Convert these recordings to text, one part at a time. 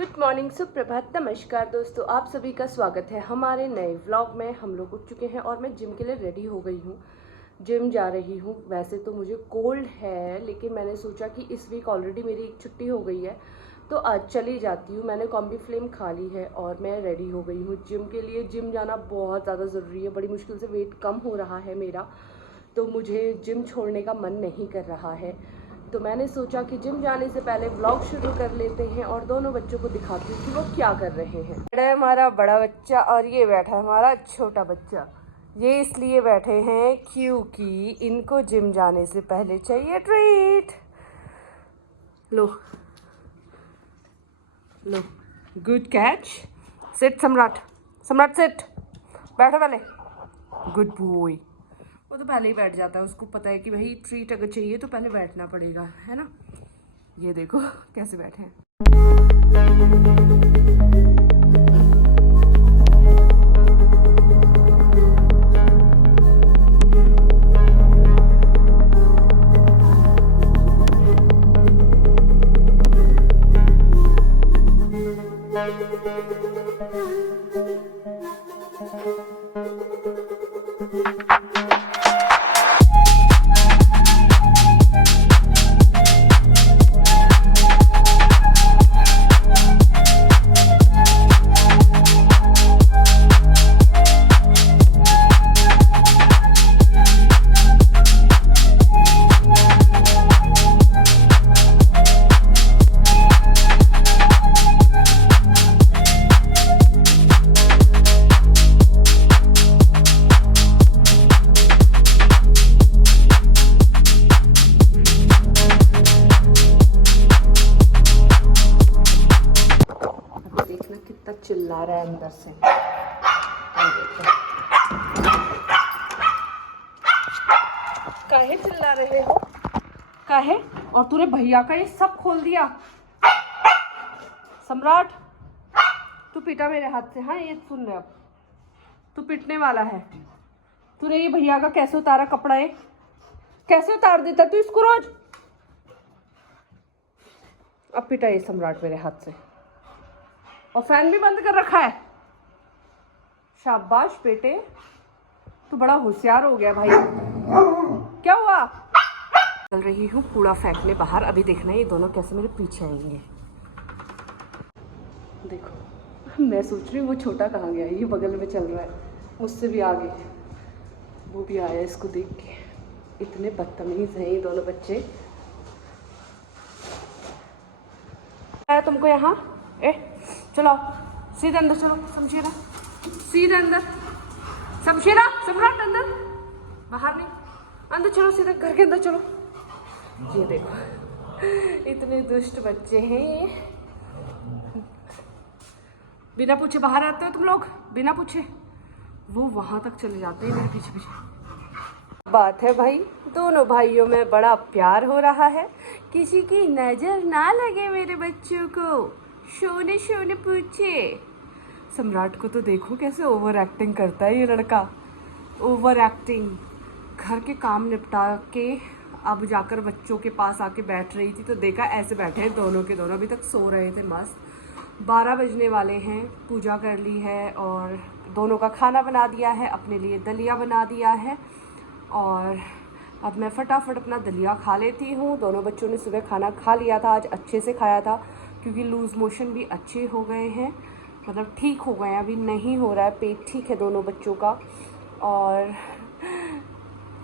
Good morning, सुप्रभात, नमस्कार दोस्तों, आप सभी का स्वागत है हमारे नए व्लॉग में। हम लोग उठ चुके हैं और मैं जिम के लिए रेडी हो गई हूँ। जिम जा रही हूँ। वैसे तो मुझे कोल्ड है, लेकिन मैंने सोचा कि इस वीक ऑलरेडी मेरी एक छुट्टी हो गई है तो आज चली जाती हूँ। मैंने कॉम्बी फ्लेम खा ली है और मैं रेडी हो गई हूँ जिम के लिए। जिम जाना बहुत ज़्यादा ज़रूरी है। बड़ी मुश्किल से वेट कम हो रहा है मेरा, तो मुझे जिम छोड़ने का मन नहीं कर रहा है। तो मैंने सोचा कि जिम जाने से पहले व्लॉग शुरू कर लेते हैं और दोनों बच्चों को दिखाती हूँ कि वो क्या कर रहे हैं। बैठा है हमारा बड़ा बच्चा और ये बैठा है हमारा छोटा बच्चा। ये इसलिए बैठे हैं क्योंकि इनको जिम जाने से पहले चाहिए ट्रीट। लो लो, गुड कैच। सिट सम्राट, सम्राट सिट, बैठो पहले। Good boy. वो तो पहले ही बैठ जाता है, उसको पता है कि भाई ट्रीट अगर चाहिए तो पहले बैठना पड़ेगा, है ना। ये देखो कैसे बैठे हैं। चिल्ला रहा है अंदर से। काहे चिल्ला रहे हो? काहे? और तूने भैया का ये सब खोल दिया। सम्राट, तू पीटा मेरे हाथ से। हाँ, ये सुन रहे, अब तू पिटने वाला है। तूने ये भैया का कैसे उतारा कपड़ा? है कैसे उतार देता तू इसको रोज? अब पिटा ये सम्राट मेरे हाथ से। और फैन भी बंद कर रखा है। शाबाश बेटे, तू बड़ा होशियार हो गया भाई। क्या हुआ? चल रही हूँ कूड़ा फेंकने बाहर। अभी देखना है ये दोनों कैसे मेरे पीछे आएंगे। देखो, मैं सोच रही हूँ वो छोटा कहाँ गया। ये बगल में चल रहा है, मुझसे भी आगे। वो भी आया इसको देख के। इतने बदतमीज हैं ये दोनों बच्चे। आया तुमको यहाँ? चलो सीधे अंदर चलो। शमशीरा, सीधे अंदर। शमशीरा, सम्राट अंदर, बाहर नहीं, अंदर चलो, सीधे घर के अंदर चलो। ये देखो इतने दुष्ट बच्चे हैं ये। बिना पूछे बाहर आते हो तुम लोग, बिना पूछे। वो वहां तक चले जाते हैं मेरे पीछे पीछे। बात है भाई, दोनों भाइयों में बड़ा प्यार हो रहा है। किसी की नजर ना लगे मेरे बच्चों को। शोने शोने पूछे। सम्राट को तो देखो कैसे ओवर एक्टिंग करता है ये लड़का। Over acting. घर के काम निपटा के अब जाकर बच्चों के पास आके बैठ रही थी तो देखा ऐसे बैठे हैं दोनों के दोनों। अभी तक सो रहे थे मस्त। 12 बजने वाले हैं। पूजा कर ली है और दोनों का खाना बना दिया है। अपने लिए दलिया बना दिया है और अब मैं फटाफट अपना दलिया खा लेती हूँ। दोनों बच्चों ने सुबह खाना खा लिया था, आज अच्छे से खाया था क्योंकि लूज़ मोशन भी अच्छे हो गए हैं, मतलब ठीक हो गए हैं। अभी नहीं हो रहा है, पेट ठीक है दोनों बच्चों का। और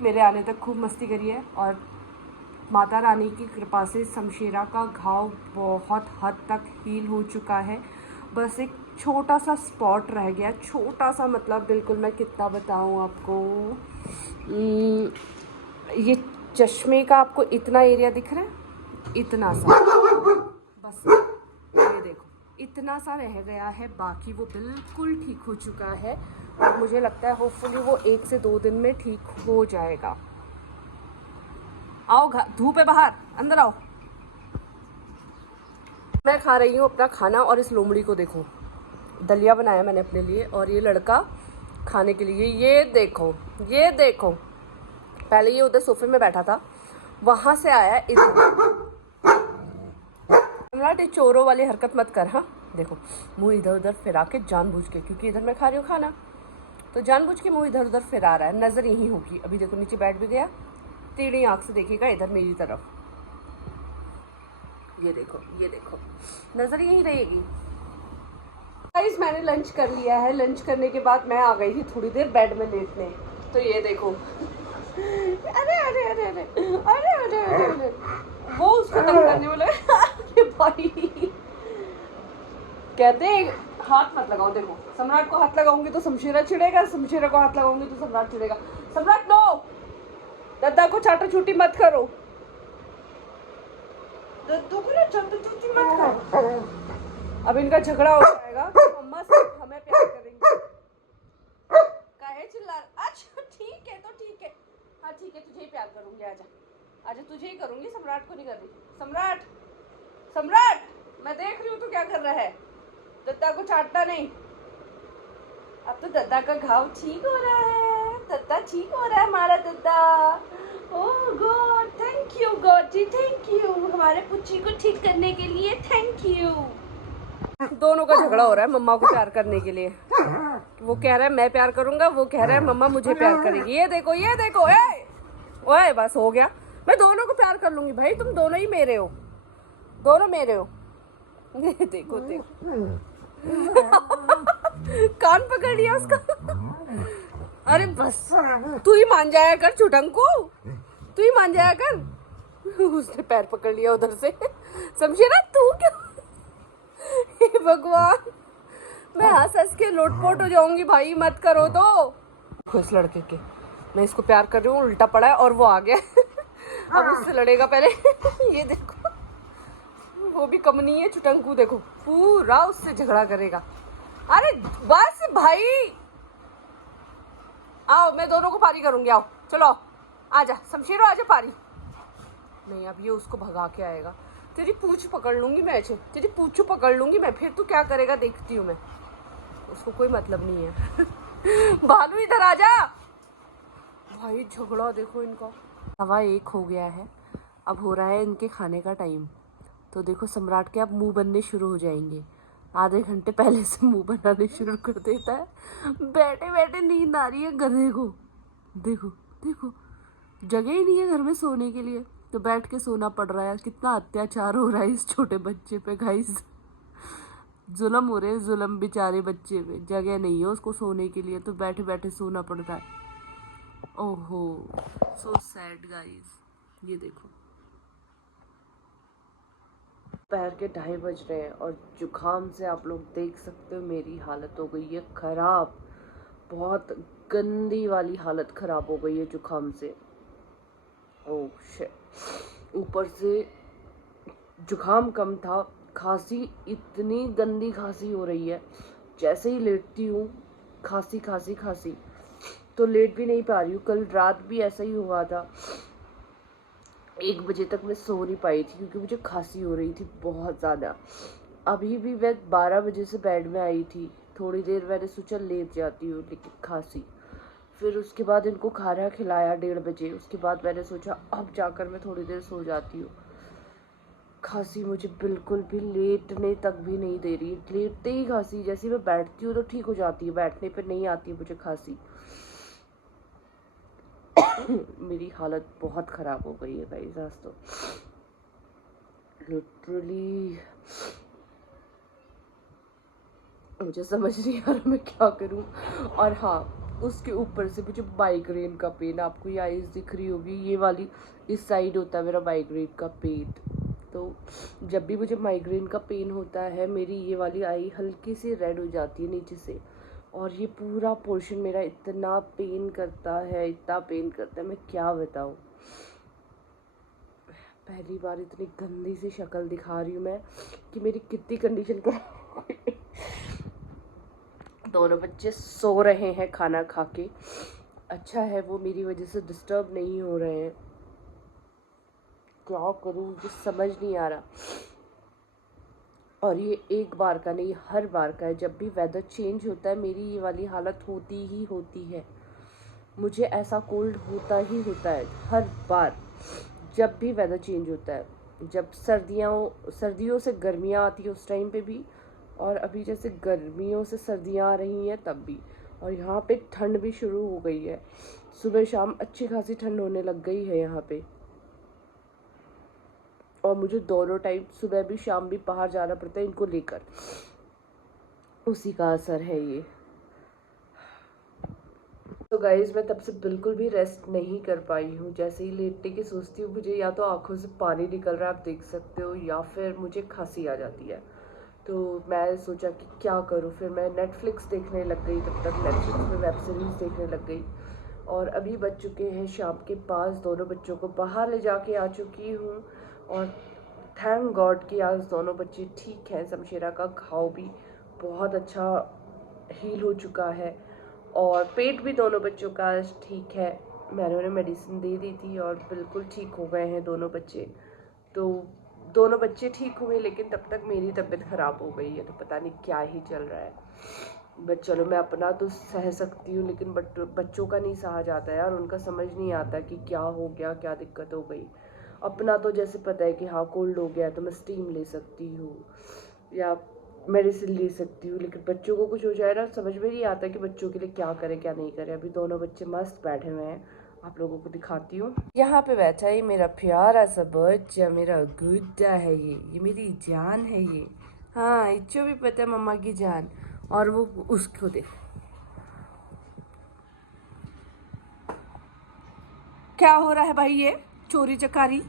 मेरे आने तक खूब मस्ती करी है और माता रानी की कृपा से शमशीरा का घाव बहुत हद तक हील हो चुका है। बस एक छोटा सा स्पॉट रह गया, छोटा सा, मतलब बिल्कुल मैं कितना बताऊँ आपको। ये चश्मे का आपको इतना एरिया दिख रहा है, इतना सा, बस ये देखो इतना सा रह गया है, बाकी वो बिल्कुल ठीक हो चुका है। और मुझे लगता है होपफुली वो 1 से 2 दिन में ठीक हो जाएगा। आओ, धूप है बाहर, अंदर आओ। मैं खा रही हूँ अपना खाना और इस लोमड़ी को देखो। दलिया बनाया मैंने अपने लिए और ये लड़का खाने के लिए, ये देखो, ये देखो। पहले ये उधर सोफे में बैठा था, वहां से आया इधर। सम्राट, चोरों वाली हरकत मत कर। हाँ, देखो मुंह इधर उधर फिरा के जानबूझ के, क्योंकि इधर मैं खा रही हूँ खाना, तो जानबूझ के मुंह इधर उधर फिरा रहा है, नज़र यहीं होगी। अभी देखो नीचे बैठ भी गया, टेढ़ी आँख से देखेगा इधर मेरी तरफ। ये देखो नज़र यहीं रहेगी। गाइस मैंने लंच कर लिया है। लंच करने के बाद मैं आ गई थी थोड़ी देर बेड में लेटने। तो ये देखो अरे अरे अरे अरे अरे अरे अरे अरे वो उसको तंग करने वाला अरे भाई कहते हाथ मत लगाओ। देखो सम्राट को हाथ लगाऊंगी तो शमशेरा चिढ़ेगा, शमशेरा को हाथ लगाऊंगी तो सम्राट चिढ़ेगा। सम्राट नो, दद्दा को चाटा चूटी मत करो, दद्दू को ना चाटा चूटी मत करो। अब इनका झगड़ा हो जाएगा, मम्मा से हमें प्यार करेंगे। काहे चिल्ला? अच्छा ठीक है, तो ठीक है, हाँ ठीक है, तुझे ही प्यार करूंगी। आजा आजा, तुझे ही करूंगी, सम्राट को नहीं कर रही। सम्राट सम्राट मैं देख रही हूँ तू क्या कर रहा है। दद्दा को चाटना नहीं। अब तो दद्दा का घाव ठीक हो रहा है, दद्दा ठीक हो रहा है हमारा दद्दा। Oh God, thank you God ji, thank you हमारे पुच्ची को ठीक करने के लिए, थैंक यू। दोनों का झगड़ा हो रहा है मम्मा को प्यार करने के लिए। वो कह रहा है मैं प्यार करूंगा, वो कह रहा है मम्मा मुझे प्यार करेगी। ये देखो ओए बस हो गया। मैं दोनों को प्यार कर लूंगी भाई, तुम दोनों ही मेरे हो, दोनों मेरे हो। ये देखो कान पकड़ लिया उसका। अरे बस तू ही मान जाया कर चुटंकू, तू ही मान जाया कर। उसने पैर पकड़ लिया उधर से। समझे ना तू क्यों? हे भगवान, मैं हंस के लोटपोट हो जाऊंगी भाई, मत करो तो। इस लड़के के मैं इसको प्यार कर रही हूँ, उल्टा पड़ा है और वो आ गया। अब उससे लड़ेगा पहले। ये देखो वो भी कम नहीं है चुटंकू, देखो पूरा उससे झगड़ा करेगा। अरे बस भाई, आओ मैं दोनों को पारी करूंगी। आओ चलो आजा शमशेरो, आजा पारी। नहीं अब ये उसको भगा के आएगा। तेरी पूंछ पकड़ लूंगी मैं, तेरी पूंछ पकड़ लूंगी मैं, फिर तू क्या करेगा देखती हूँ मैं। उसको कोई मतलब नहीं है। भालू इधर आजा। भाई झगड़ा देखो इनका। 1:15 हो गया है, अब हो रहा है इनके खाने का टाइम। तो देखो सम्राट के अब मुंह बनने शुरू हो जाएंगे। आधे घंटे पहले से मुंह बनाने शुरू कर देता है। बैठे बैठे नींद आ रही है गधे को। देखो देखो जगह ही नहीं है घर में सोने के लिए, तो बैठ के सोना पड़ रहा है। कितना अत्याचार हो रहा है इस छोटे बच्चे पे गाइस। जुल्म हो रहे हैं, जुल्म बेचारे बच्चे पे। जगह नहीं है उसको सोने के लिए, तो बैठे बैठे सोना पड़ रहा है। ओहो सो सैड गाइस। ये देखो दोपहर के 2:30 बज रहे हैं और जुकाम से आप लोग देख सकते हो मेरी हालत हो गई है खराब। बहुत गंदी वाली हालत खराब हो गई है जुकाम से। ओह शिट, ऊपर से जुकाम कम था, खांसी इतनी गंदी खांसी हो रही है। जैसे ही लेटती हूँ खांसी खांसी खांसी, तो लेट भी नहीं पा रही हूँ। कल रात भी ऐसा ही हुआ था, 1 बजे तक मैं सो नहीं पाई थी क्योंकि मुझे खांसी हो रही थी बहुत ज़्यादा। अभी भी मैं 12 बजे से बेड में आई थी, थोड़ी देर मैंने सोचा लेट जाती हूँ, लेकिन खांसी। फिर उसके बाद इनको खाना खिलाया 1:30 बजे। उसके बाद मैंने सोचा अब जाकर मैं थोड़ी देर सो जाती हूँ। खांसी मुझे बिल्कुल भी लेटने तक भी नहीं दे रही। लेटते ही खांसी, जैसे मैं बैठती हूँ तो ठीक हो जाती है, बैठने पर नहीं आती है मुझे खांसी। मेरी हालत बहुत ख़राब हो गई है गाइस आज तो, लिटरली मुझे समझ नहीं आ रहा मैं क्या करूं। और हाँ, उसके ऊपर से मुझे माइग्रेन का पेन, आपको ये आईज दिख रही होगी, ये वाली इस साइड होता है मेरा माइग्रेन का पेन। तो जब भी मुझे माइग्रेन का पेन होता है, मेरी ये वाली आई हल्की सी रेड हो जाती है नीचे से, और ये पूरा पोर्शन मेरा इतना पेन करता है, इतना पेन करता है, मैं क्या बताऊँ। पहली बार इतनी गंदी सी शक्ल दिखा रही हूँ मैं कि मेरी कितनी कंडीशन खराब। दोनों बच्चे सो रहे हैं खाना खा के, अच्छा है वो मेरी वजह से डिस्टर्ब नहीं हो रहे हैं। क्या करूँ मुझे समझ नहीं आ रहा। और ये एक बार का नहीं, हर बार का है। जब भी वेदर चेंज होता है मेरी ये वाली हालत होती ही होती है। मुझे ऐसा कोल्ड होता ही होता है हर बार जब भी वेदर चेंज होता है। जब सर्दियों से गर्मियाँ आती है उस टाइम पे भी और अभी जैसे गर्मियों से सर्दियाँ आ रही हैं तब भी। और यहाँ पे ठंड भी शुरू हो गई है, सुबह शाम अच्छी खासी ठंड होने लग गई है यहाँ पे। और मुझे दोनों टाइम सुबह भी शाम भी बाहर जाना पड़ता है इनको लेकर, उसी का असर है ये। तो गाइज मैं तब से बिल्कुल भी रेस्ट नहीं कर पाई हूँ। जैसे ही लेटने की सोचती हूँ मुझे या तो आंखों से पानी निकल रहा है, आप देख सकते हो, या फिर मुझे खांसी आ जाती है। तो मैं सोचा कि क्या करूँ, फिर मैं नेटफ्लिक्स देखने लग गई। तब तक नेटफ्लिक्स में वेब सीरीज़ देखने लग गई। और अभी बज चुके हैं शाम के 5, दोनों बच्चों को बाहर ले जाके आ चुकी हूँ। और थैंक गॉड कि आज दोनों बच्चे ठीक हैं। शमशेरा का घाव भी बहुत अच्छा हील हो चुका है और पेट भी दोनों बच्चों का ठीक है। मैंने उन्हें मेडिसिन दे दी थी और बिल्कुल ठीक हो गए हैं दोनों बच्चे। तो दोनों बच्चे ठीक हुए, लेकिन तब तक मेरी तबीयत ख़राब हो गई है। तो पता नहीं क्या ही चल रहा है। बट चलो, मैं अपना तो सह सकती हूँ, लेकिन बच्चों का नहीं सहा जाता यार। उनका समझ नहीं आता कि क्या हो गया, क्या दिक्कत हो गई। अपना तो जैसे पता है कि हाँ कोल्ड हो गया तो मैं स्टीम ले सकती हूँ या मेडिसिन ले सकती हूँ, लेकिन बच्चों को कुछ हो जाए ना, समझ में नहीं आता कि बच्चों के लिए क्या करें क्या नहीं करें। अभी दोनों बच्चे मस्त बैठे हुए हैं, आप लोगों को दिखाती हूँ। यहाँ पे बैठा है मेरा प्यारा सा बच्चा, मेरा गुड्डा है ये मेरी जान है ये। हाँ, इच्चो भी पता है मम्मा की जान। और वो उसको देख, क्या हो रहा है भाई, ये चोरी चकारी।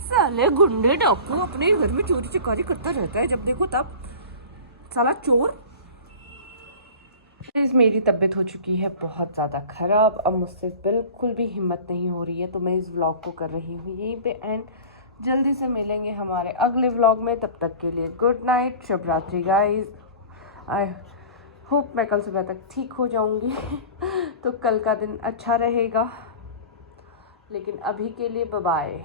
साले गुंडे डाकू अपने घर में चोरी चकारी करता रहता है, जब देखो तब साला चोर। मेरी तबीयत हो चुकी है बहुत ज़्यादा ख़राब। अब मुझसे बिल्कुल भी हिम्मत नहीं हो रही है, तो मैं इस व्लॉग को कर रही हूँ यहीं पे एंड। जल्दी से मिलेंगे हमारे अगले व्लॉग में, तब तक के लिए गुड नाइट, शुभ रात्रि गाइज। आई होप मैं कल सुबह तक ठीक हो जाऊँगी तो कल का दिन अच्छा रहेगा, लेकिन अभी के लिए बाय बाय।